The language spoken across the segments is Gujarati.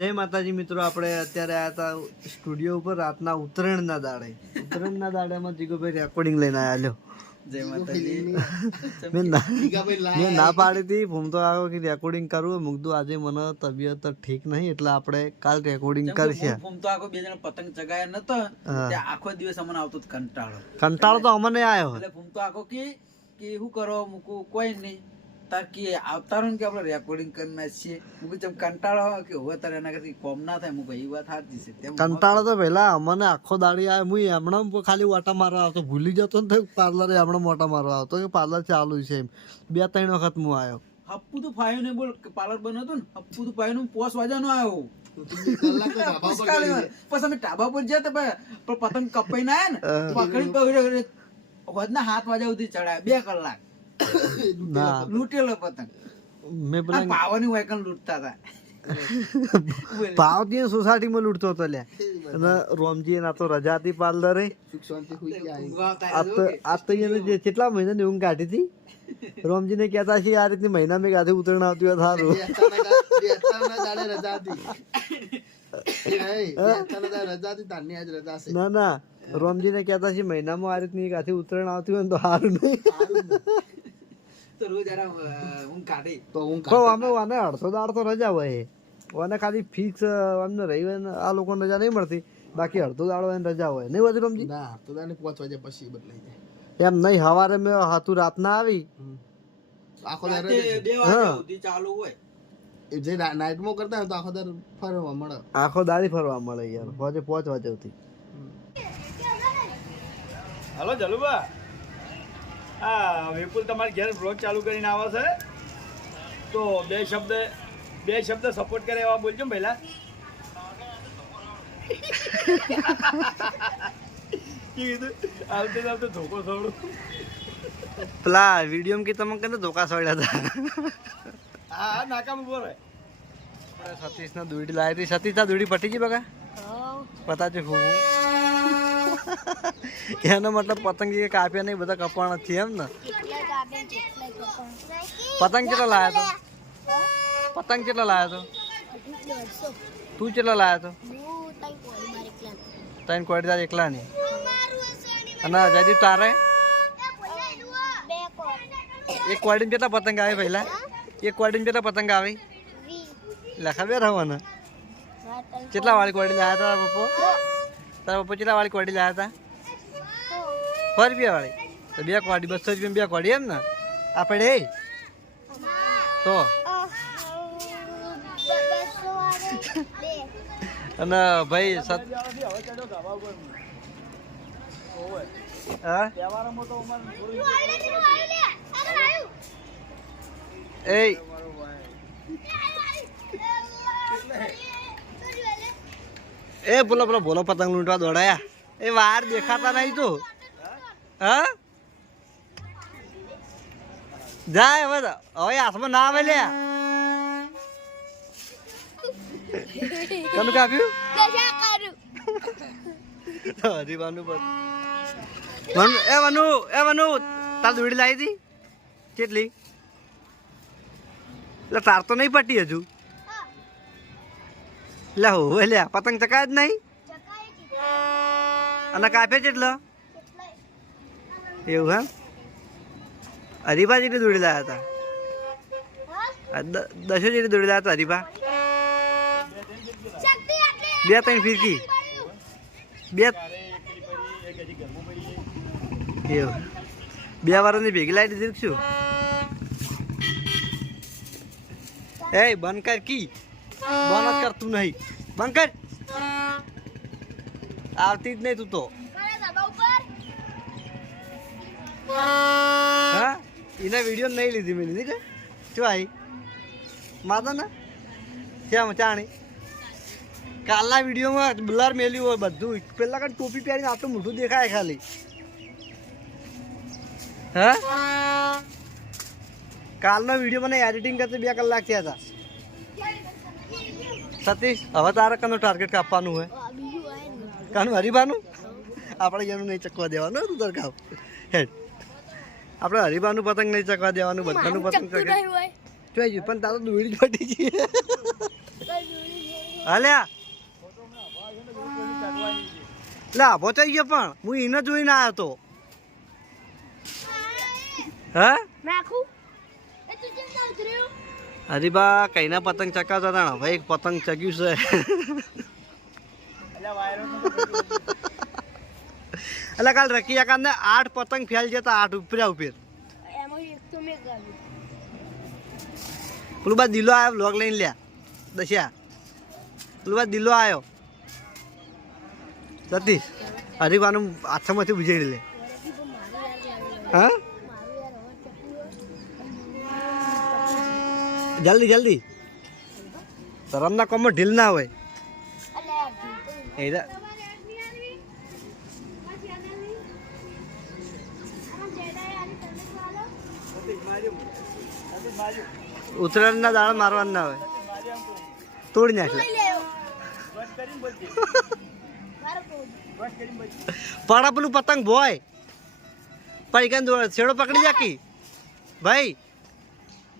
જય માતાજી મિત્રો, આપણે અત્યારે આયા હતા સ્ટુડિયો ઉપર રાતના ઉત્તરાયણના દાડામાં જીગોભાઈ રેકોર્ડિંગ લઈને આવ્યા. લ્યો જય માતાજી. મેં ના પાડી હતી. હું તો આવ્યો કે રેકોર્ડિંગ કરવું. મૂકતું આજે મને તબિયત ઠીક નહીં એટલે આપણે કાલ રેકોર્ડિંગ કરશે. હું તો આખો બે જણા પતંગ ચગાયા નતો તે આખો દિવસ અમને આવતો કંટાળો તો અમને આવ્યો. એટલે હું તો આખો કે શું કરો મૂકું કોઈ નહીં તાર કે આવતારો કે આપણે રેકોર્ડિંગ કરી છીએ મૂકું જેમ કંટાળો કે હવે તારે એના કરતી કોમ ના થાય મૂકું એ વાત સાચી છે. તેમ કંટાળો તો પેલા અમને આખો દાડી આવે. હું એમણે ખાલી વાટા મારવા આવતો, ભૂલી જતો ને પાર્લરે એમણે મોટા મારવા આવતો કે પાર્લર ચાલુ છે એમ. 2-3 વખત હું આવ્યો. હપ્પુ તો ફાયું ને બોલ પાર્લર બંધ હતું ને હપ્પુ તો ફાયું 5 વાગ્યાનો આવ્યો. પછી અમે ઢાબા પર ગયા પણ પતંગ કપાઈ ના આવ્યા ને પકડી હોદના 7 વાગ્યા સુધી ચડાયા 2 કલાક લૂટેલો પતંગ. મેં પેલા પાવાની વાયકન લૂટતા હતા. પાવતી સોસાયટીમાં લૂટતો હતો લ્યા. અને રોમજી ના તો રજા હતી પાર્લરે. આ તો એને જે કેટલા મહિનાની ઊંઘ કાઢી હતી. રોમજી ને કહેતા છે આ રીતની મહિના મેં ગાધી ઉતરણ આવતી હોય સારું. ના ના, રોમજી ને કહેતા છે મહિનામાં આ રીતની ગાથી ઉતરણ આવતી હોય ને તો સારું નહીં. અમે અડધો દાડ તો રજા હોય. અને ખાલી ફિક્સ અમને રવિવાર આ લોકોને રજા નહીં મળતી. બાકી અડધો દાડો એને રજા હોય નહીં વધુ રમજી. 5 વાગ્યા પછી બદલાઈ જાય એમ નહીં. સવારે મેં હતું રાતના આવી આખો ચાલુ હોય જે નાઈટમાં કરતા હોય તો આખો દર ફરવા મળે. આખો દાડી ફરવા મળે યાર. 5 વાગ્યા સુધી. હલો જલુબા, આ વિપુલ તમારી ઘેર બ્લોગ ચાલુ કરીને આવે છે તો બે શબ્દ સપોર્ટ કરે એવા બોલજો ને પહેલા. કીધું આવતે ધોકો છોડું. પેલા વિડીયો કે તમે કને ધોકા છોડ્યા હતા. હા નાકામ ઉભો રહે. સતીશ ના દોડી લાવી હતી. સતીશ ના દોડી પટી ગઈ બગા પતા છે હું. એનો મતલબ પતંગ કાપ્યા નહીં, બધા કપાણા છે એમ ને. પતંગ કેટલા લાયા તો? પતંગ કેટલા લાયા તો? તું કેટલા લાયા તો? 3 કોડી તાર એકલા ની. અને જયદીપ તારે 1 કોડી કેટલા પતંગ આવે પહેલા? 1 કોડી કેટલા પતંગ આવે? લખા બે રહેવાના. કેટલા વાળી કોડી લાયા હતા પપ્પો? તારા પપ્પો કેટલા વાળી કોડી લાયા હતા? 100 રૂપિયા વાળી. તો 2 કોડી 200 રૂપિયા 2 કોડી એમ ને આપણે તો. અને ભાઈ બોલો પતંગ લૂંટવા દોડાયા. એ વાર દેખાતા નહીં તો. હા જાય હવે હાથમાં ના આવે લ્યા. કનું કાપ્યું? હરીવાનું પર વનુ તાર દોડી લાવી હતી કેટલી? એટલે તાર તો નહીં પટી હજુ. લે હો લ્યા પતંગ ચકાય જ નહીં. અને કાપે કેટલો એવું? હા હરીભા જેટલી દોડી લાયા હતા. 10 જેટલી દોડી લાયા હતા હરીભા. 2-3 ફીરકી 2 એવું 2 વારની ભેગી લાવી દીધી શું? એ બંધ કર કી. બંધ કરતું નહીં. બંધ કર. આવતી જ નહીં તું તો. હા એના વિડીયો નહીં લીધી મેં. લીધી કે શું આવી માતા ને ક્યાં ચાણી? કાલના વિડીયોમાં બ્લર મેલ્યું હોય બધું. પેલા કાંઈ ટોપી પહેરીને આટલું મોઢું દેખાય ખાલી. હા કાલનો વિડીયો મને એડિટિંગ કરતા 2 કલાક થયા હતા. સતીશ હવે તારે કનું ટાર્ગેટ કાપવાનું હોય? કાનું હરીબાનું? આપણે એનું નહીં ચકવા દેવાનું. તું તાર કાપ હેડ. આપણે હરીબાનું પતંગ નહીં ચકવા દેવાનું. બધાનું પતંગ ચકાય જોઈ પણ તારો દોડી જ ફટી ગઈ. હાલ્યા લે આભો થઈ ગયો પણ હું એને જોઈને આવ્યો તો હા હરીબા કઈના પતંગ ચકાવતા હતા હવે એક પતંગ ચગ્યું છે એટલે કાલ રકી ને 8 પતંગ ફેલ જતા 8 ઉપર્યા ઉપર પેલું બા દિલો આવ્યો બ્લોગ લઈને લ્યા દશા પેલું બા દિલો આવ્યો સતીશ હરીબાનું હાથમાંથી બુજાડી લે હા જલ્દી જલ્દી શરમના કોમમાં ઢીલ ના હોય ઉત્તરાયણના દાડા મારવાના ના હોય તોડી નાખે પડા પેલું પતંગ ભોય પણ ઈકન છેડો પકડી જાકી ભાઈ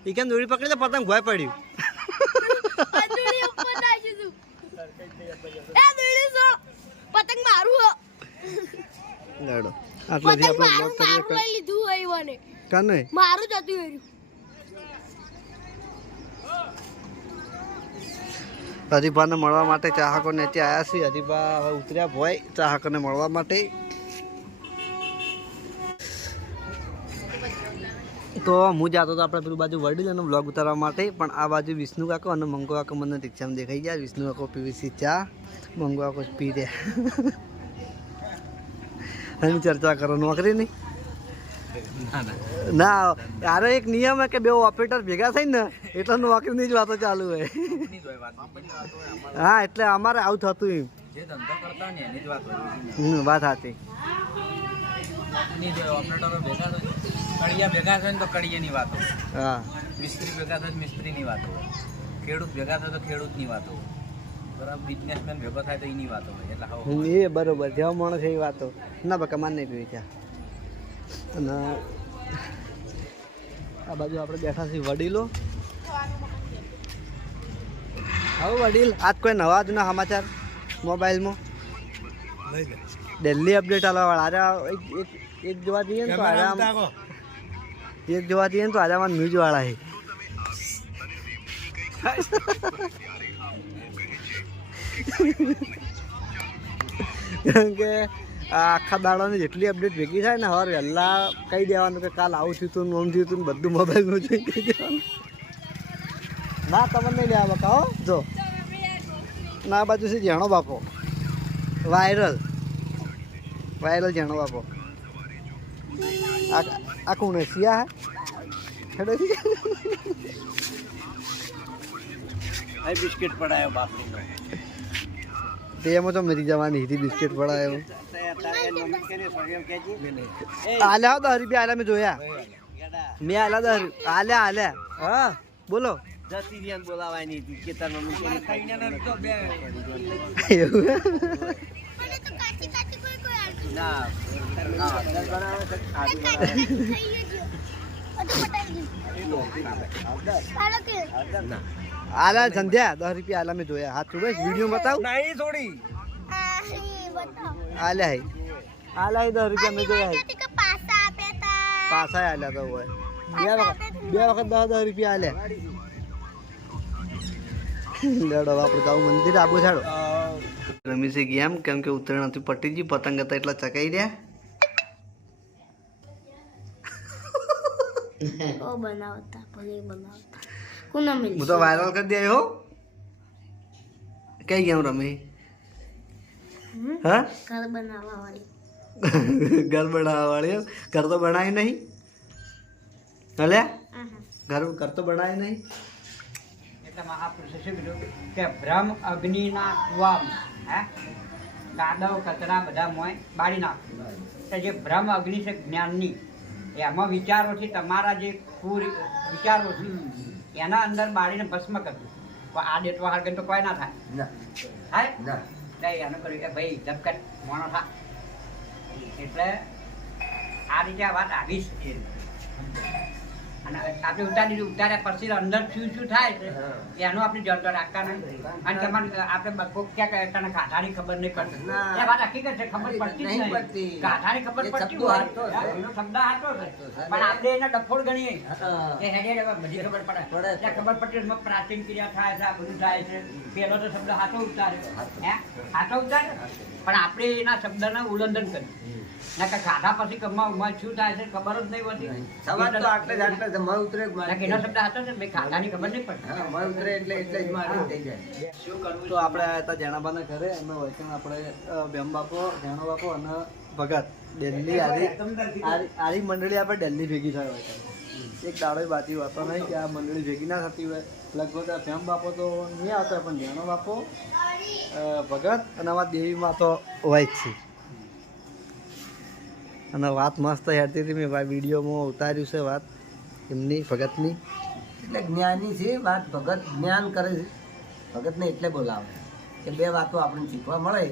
ઈકન દોડી પકડી તો પતંગ ભોય પડ્યું પતંગ મારું લડો આટલાથી આપણે બ્લોગ કરીએ લીધું હોય મને કાને મારું જતું રહ્યું હરીભાને મળવા માટે ચાહકોને ત્યાં આવ્યા છીએ હરીભા હવે ઉતર્યા ભોય ચાહકોને મળવા માટે તો હું જાતો હતો આપણે પેલું બાજુ વડીલ બ્લોગ ઉતારવા માટે પણ આ બાજુ વિષ્ણુ કાકો અને મંગો કાકો મને રિક્ષામાં દેખાઈ ગયા વિષ્ણુ કાકો પીવીસી ચા મંગો કાકો પી રહ્યા એની ચર્ચા કરો નોકરી નહીં ના યાર એક નિયમ હે કે બે ઓપરેટર ભેગા થઈ ને એટલે નોકરીની જ વાતો ચાલુ હોય હા એટલે અમારે આવું થતું એમ વાત સાચી કડિયા ભેગા થાય ને તો કડિયાની વાતો હા મિસ્ત્રી ભેગા થાય મિસ્ત્રીની વાતો ખેડૂત ભેગા થાય તો ખેડૂતની વાતો બરાબર બિઝનેસમેન ભેગો થાય તો એની વાતો હોય એટલે એ બરોબર જેવા માણસ એ વાતો ના બકા માન નહીં પીવી ત્યાં અને આ બાજુ આપણે બેઠા છીએ વડીલો હવે વડીલ આજ કોઈ નવા જૂના સમાચાર મોબાઈલમાં દિલ્હી અપડેટ આલવાવાળા એક જોવા જઈએ ને તો આરામ એક જોવા જઈએ ને તો આરામ ન્યૂઝ વાળા છે કારણ કે આખા દાડાની જેટલી અપડેટ ભેગી થાય ને હવે વહેલા કહી દેવાનું કે કાલ આવું થયું હતું નોમ થયું હતું બધું મોબાઈલમાં જોઈ કહી દેવાનું ના તમને નહીં લેવા બકા હો જો ના બાજુ છે જેણો બાપો વાયરલ જેણો બાપો આ કોણ સિયા હે બિસ્કિટ પડાયો બાપરીનો તેમાં તો મરી જવાની હતી બિસ્કિટ પડાયો આલ્યા 10 રૂપિયા આલ્યા મેં જોયા મેં આલ્યા 10 આલ્યા હા બોલો બોલાવાની હતી કે તાર મમ્મી આલા સંધ્યા 10 રૂપિયા આલા મેં જોયા હાથ છોડે વિડીયો બતાવ નહીં થોડી આલ્યા હે 10 રૂપિયા મેં જોયા પાછા આલ્યા તો હોય બે વખત 10 રૂપિયા આલ્યા લેડો આપણે જાવ મંદિર આબુ છાડો રમી છે ગેમ કેમ કે ઉત્તરાયણ હતી પટીજી પતંગ હતા એટલા ચકાઈ રહ્યા ઓ બનાવતા પછી બનાવતા કોના મિલ હું તો વાયરલ કરી દે હો કઈ ગેમ રમી હા ઘર બનાવવા વાળી ઘર બનાવવા વાળી ઘર તો બનાવી નહીં હલે ઘર તો બનાવી નહીં એટલે મહાપુરુષે શું કીધું કે બ્રહ્મ અગ્નિના કુવામાં હે કાદવ કચરા બધા મોય બાળી નાખવું તો જે બ્રહ્મ અગ્નિ છે જ્ઞાનની એમાં વિચારોથી તમારા જે વિચારો છે એના અંદર બાળીને ભસ્મ કરવું પણ આ ડેટવા હાલ તો કોઈ ના થાય થાય એનું કર્યું કે ભાઈ ધબકટ મોણો થા એટલે આ રીતે આ વાત આવી છે અને આપણે ઉતારી દીધું, ઉતાર્યા પછી અંદર શું થાય છે એનું આપણે જવાબદાર રાખતા નહીં. અને તમારે આપણે કોક ક્યાં તને ગાધાની ખબર નહીં પડતી, એ વાત હકીકત છે, ખબર પડતી જ નહીં. ગાધાની ખબર પડતી હોય એનો શબ્દ હાચો છે, પણ આપણે એને ડફોડ ગણીએ કે હેડે બધી ખબર પડે, ત્યાં ખબર પડતી એમાં પ્રાચીન ક્રિયા થાય છે, આ બધું થાય છે. પેલો તો શબ્દ હાચો ઉતારે, હાચો ઉતારે, પણ આપણે એના શબ્દના ઉલ્લંઘન કર્યું. ના ખાધા પછી કમમાં શું થાય છે ખબર જ નહીં હોતી. સવાલ તો આટલે જ આટલે જ મળ ઉતરે જ મારે. એનો શબ્દ હાચો છે, ભાઈ ખાધાની ખબર નહીં પડતી. હા, મળ ઉતરે એટલે જ મારે થઈ જાય. તો આપણે આવ્યા હતા જેણાબાના ઘરે, અમે વચન આપણે ભેમ બાપો, જેણો બાપો અને ભગત દિલ્હી આરી મંડળી આપણે દિલ્હી ભેગી થાય હોય. એક દાડો બાકી વાતો નહીં કે આ મંડળી ભેગી ના થતી હોય. લગભગ આ ભેમ બાપો તો નહીં આવતા, પણ જેણો બાપો, ભગત અને અમારા દેવીમાં તો હોય જ છે. અને વાત મસ્ત હેરતી હતી, મેં ભાઈ વિડીયોમાં ઉતાર્યું છે વાત એમની ભગતની. એટલે જ્ઞાની છે વાત, ભગત જ્ઞાન કરે છે, ભગતને એટલે બોલાવે કે બે વાતો આપણને શીખવા મળે.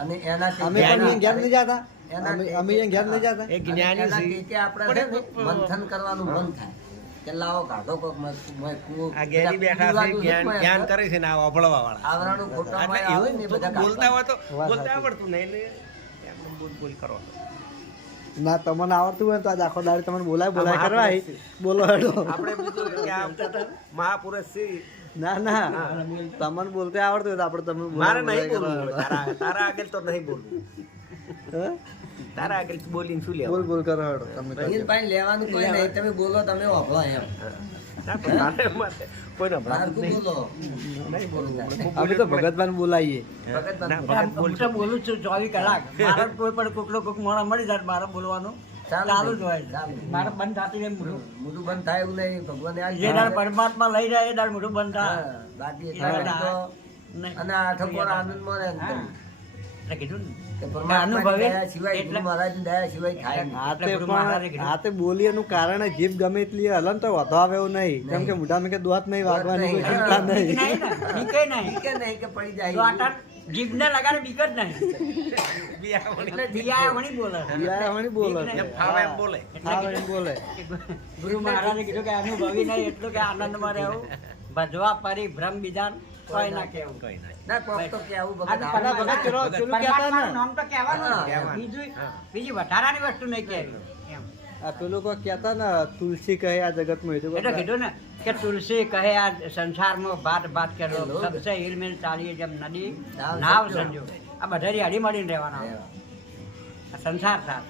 અને એનાથી અમે પણ અહીંયા ઘેર નહીં જતા, એના અમે અહીંયા ઘેર નહીં જતા. એના ટેકે આપણે છે ને મંથન કરવાનું મન થાય કે લાવો કાઢો કોક જ્ઞાન કરે છે ને આ વાપરવા વાળા આવરણું ખોટામાં આવે ને બધા બોલતા હોય તો બોલતા આવડતું નહીં એટલે આપણે બોલ બોલ કરવાનું. ના તમને આવડતું હોય તો આજ આખો દાડે તમને બોલાય કરવા બોલો હેડો. આપણે બીજું કે આ મહાપુરુષ છે. ના ના તમને બોલતે આવડતું હોય તો આપણે તમને મારે નહીં બોલવું, તારા આગળ તો નહીં બોલવું. હે? તારા આગળ બોલીને શું બોલ લેવું? બોલ કરો હેડો તમે. ભાઈ ભાઈ લેવાનું કોઈ નહીં, તમે બોલો તમે વાપરો એમ તારે માટે કોઈને મારકું બોલો નહીં બોલવું. અમે તો ભગતભાઈ બોલાવીએ. ભગત ના, બાપુ. ભગત બોલ. હું તો બોલું જ છું 24 કલાક. મારે કોઈ પણ કોકનો કોક મોણા મળી જાય મારે બોલવાનું ચાલુ જ હોય. ચાલુ. મારે બંધ થતું નહીં મોઢું. મોઢું બંધ થાય એવું નહીં, ભગવાને આ જે દાડ પરમાત્મા લઈ જાય એ દાડ મોઢું બંધ થાય. હા, બાકી એટલા તો નહીં. અને આઠકો આનંદમાં રહે ને. હા. એટલે કીધું ને કે કે પરમાત્માની અનુભવી દયા સિવાય, ગુરુ મહારાજની દયા સિવાય થાય નહીં. આ તે એટલે ગુરુ મહારાજે પણ કીધું. આ તે બોલી એનું કારણ જીભ ગમે એટલી હલન તો વધો આવે એવું નહીં. કેમ કે મોઢામાં કે દોત નહીં વાગવાની કોઈ ચિંતા નહીં. નહીં ને, બીકે નહીં. ઠીક જ નહીં કે પડી તો જાય. આટા જીભને લગાડે બીક જ નહીં. એટલે દિયા વણી બોલે. બિયારા વળી બોલે છે. એમ ફાવે એમ બોલે. હા, એમ બોલે. ગુરુ મહારાજે કીધું કે અનુભવી નહીં એટલું કે આનંદમાં રહેવું, ભજવા પરી ભ્રમ બીજાન કોઈ ના કહેવું. કઈ નહીં. ના, કોક તો કે આવું ભગત આ પેલા ભગત ચલો પેલું કહેતા પરમાત્માનું ને નામ તો કહેવાનું ને. હા. બીજી વધારાની વસ્તુ નહીં કહેવી. એમ. આ પેલું કોઈ કહેતા ને તુલસી કહે આ જગતમાં એ તો એટલે કીધું ને કે તુલસી કહે આ સંસારમાં ભાત ભાત કરો, સબસે હિલમિલ ચાલીએ જેમ નદી નાવ સંજો. આ બધા હળી મળીને રહેવાના. આ સંસાર સાથ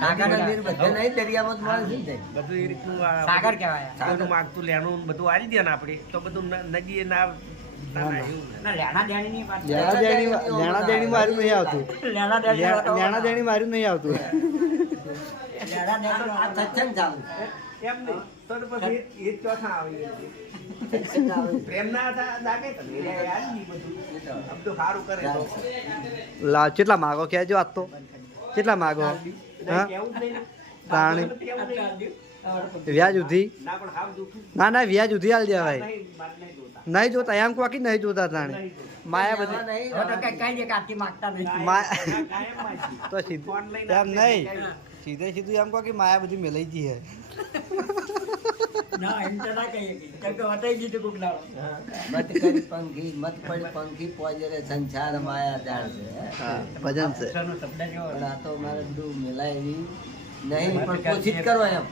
સાગર નદીના નીર બધે નહીં, દરિયામાં જ મળે છે ને. બધું એ રીતનું આ સાગર કહેવાય. બધું માગતું લેણું ને બધું આલી દે ને આપણે તો બધું નદી ના ના લેણા દેણીની વાત. લેણા દેણી માર્યું નહીં આવતું. લેણા દેણી વાત તો- લેણા દેણી માર્યું નહીં આવતું. લેણા દેણી આ સત્સંગ ચાલુ. એમ નહીં તો પછી એ જ ચોથા આવે પ્રેમ ના લાગે તો બધું બધું સારું કરે તો લા કેટલા માગો કહેજો આજ તો કેટલા માગો? હા કેવું જ નહીં ને. તાણી કેવું નહીં. વ્યાજ ઉધી ના પણ હાવ દુઃખી ના ના વ્યાજ ઉધી હાલ દેવાય. નહીં, મારે નહીં જોતા. નહીં જોતા એમ કોકી નહીં જોતા તાણી માયા બધી નહીં, હવે તો કઈ દે કાચી માગતા નહીં. મા- કાયમ માં જ. તો સીધું ફોન લઈને એમ નહીં સીધે સીધું એમ કહો કે માયા બધી મેલાઈ ગઈ હે. ના એમ તો ના કહીએ કે કેમ કે વટાઈ ગયું તું કોક દાડો. મત કરી પંખી, મત પડી પંખી પોજરે સંસાર માયા જાળ છે. હા ભજન છે. અક્ષરનો શબ્દ જેવો. પણ આ તો મારે બધું મેલાય એવી નહીં, પણ કોશિશ કરો એમ.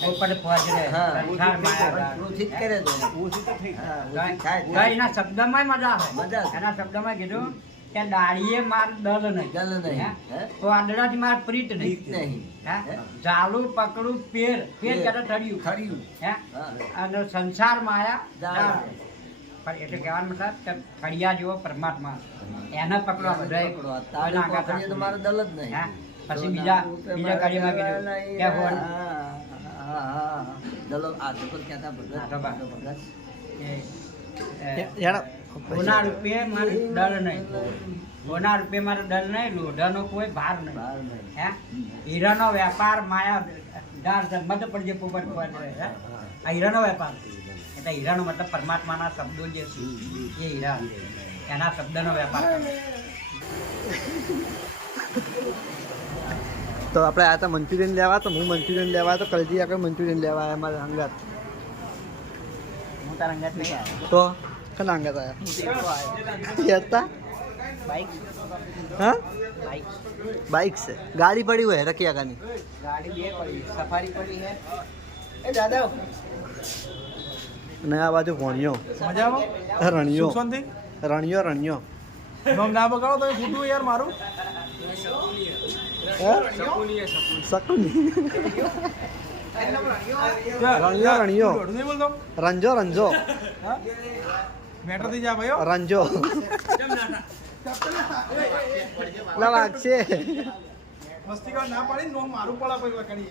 પોપટ પહોંચે હા, સંસાર માયા. કોશિશ કરે તો એમ. ઓછું તો થઈ જાય. હા, ઓછી થાય. ગાય એના શબ્દમાં મજા આવે. મજા આવે. એના શબ્દમાં કીધું કે દાડીએ માર દલ નહીં. ગલ નહીં. હે? હે? તો આંધળાથી માર પ્રીત રીત નહીં. નહીં. હે? હે? જાલું પકડું પેર પેર પેર. કદાચ થળિયું. ખર્યું. હે? હા. અને સંસાર માયા જાળ. જાળ. પણ એટલે કહેવાનું મતલબ કે ફળિયા જેવો પરમાત્મા એને પકડવા બધાય પકડો. આ તાળી પકડીએ તો મારે દલ જ નહીં. હે? પછી બીજા કડીમાં કીધું કે ભગવાન હા. દલો આ તો કહેતા હા, ભગત. તો બા. ભગત. એના કોના રૂપે મારે ડર નહીં. કોના રૂપે મારે ડર નહીં. લોઢાનો કોઈ ભાર નહીં. બહાર નહીં. હે? હીરાનો વેપાર માયા દાર છે. મત પડજે પોપટ પહોંચે. હે? આ હીરાનો વેપાર. એટલે હીરાનો મતલબ પરમાત્માના શબ્દો જે છે એ હીરા એના શબ્દનો વેપાર કરે. તો આપણે આ તો મંચુરિયન લેવા તો હું મંચુરિયન લેવા તો કલજી આપણે મંચુરિયન લેવા આવ્યા મારા અંગાત હું તારા અંગાત નહીં આવ્યો તો કના અંગાત આવ્યા હતા બાઈક હા બાઈક બાઇક છે ગાડી પડી હોય રખિયા કાની ગાડી બે પડી સફારી પડી હે એ દાદા અને આ બાજુ ભણ્યો મજામાં રણિયો શાંતિ રણિયો નામ ના બગાડો તમે ફૂટું યાર મારું શકુની યાર, રણિયો તું નહીં બોલતો રંજો હા મેટર થઈ જા ભાઈઓ રંજો લાગશે મસ્તી કરવા ના પાડી નો મારું પડા પગલા કરી